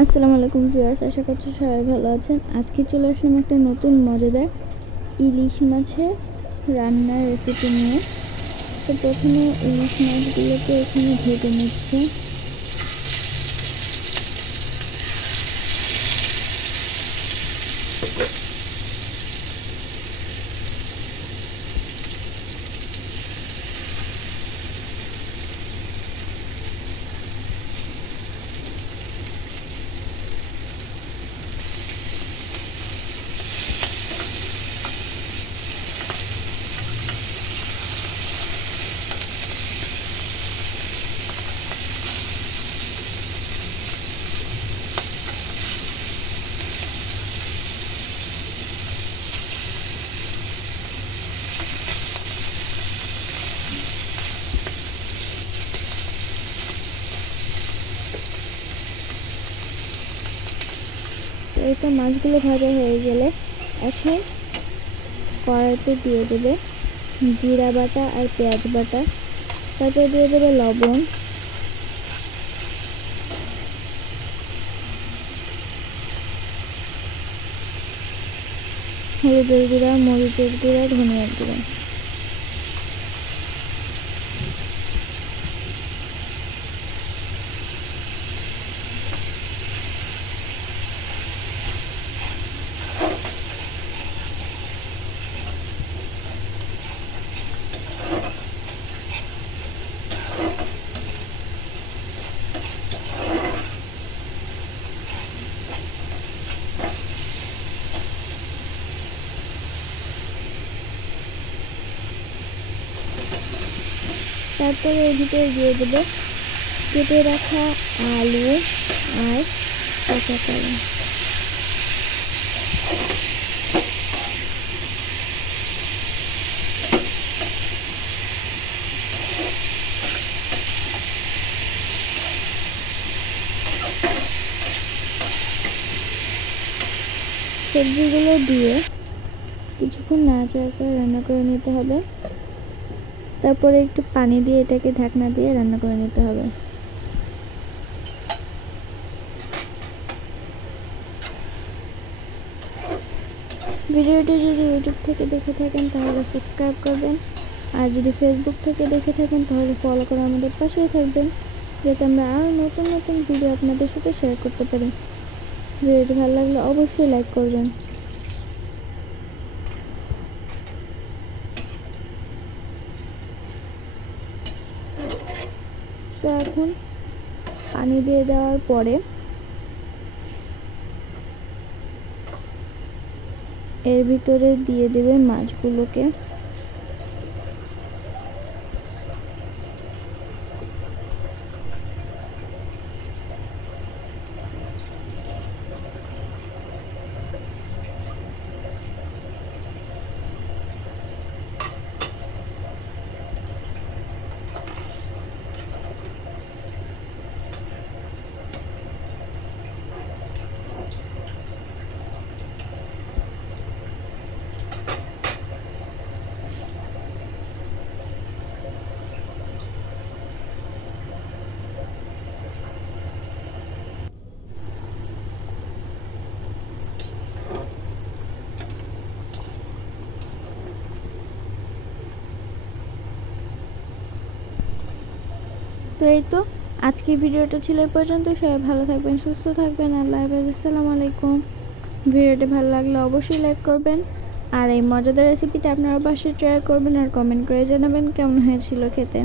আসসালামু আলাইকুম ভিউয়ার্স, আশা করছি সবাই ভালো আছেন। আজকে চলে আসলাম একটা নতুন মজাদার ইলিশ মাছের রান্নার রেসিপি নিয়ে। তো প্রথমে ইলিশ মাছগুলোকে এখানে ভেজে নিচ্ছে। তো এটা মাছগুলো ভাজা হয়ে গেলে এখন কড়াইতে দিয়ে দেবে জিরা বাটা আর পেঁয়াজ বাটা, তারপরে দিয়ে দেবে লবণ, হলুদের গুঁড়া, মরিচের গুঁড়া, ধনিয়ার গুঁড়া। তারপরে এর ভিতরে দিয়ে দেবে কেটে রাখা আলু আর কাঁচা কলা। সবজিগুলো দিয়ে কিছুক্ষণ নাড়াচাড়া করে রান্না করে নিতে হবে। তারপরে একটু পানি দিয়ে এটাকে ঢাকনা দিয়ে রান্না করে নিতে হবে। ভিডিওটি যদি ইউটিউব থেকে দেখে থাকেন তাহলে সাবস্ক্রাইব করবেন, আর যদি ফেসবুক থেকে দেখে থাকেন তাহলে ফলো করে আমাদের পাশেই থাকবেন, যাতে আমরা আরও নতুন নতুন ভিডিও আপনাদের সাথে শেয়ার করতে পারি। ভিডিওটি ভালো লাগলে অবশ্যই লাইক করবেন। তো এখন পানি দিয়ে দেওয়ার পরে এর ভিতরে দিয়ে দেবে মাছগুলোকে। তো এই তো আজকের ভিডিওটা ছিল এই পর্যন্ত। সবাই ভালো থাকবেন, সুস্থ থাকবেন। আল্লাহ হাফেজ, আসসালামু আলাইকুম। ভিডিওটি ভালো লাগলে অবশ্যই লাইক করবেন, আর এই মজাদার রেসিপিটা আপনারা বাসায় ট্রাই করবেন আর কমেন্ট করে জানাবেন কেমন হয়েছিল খেতে।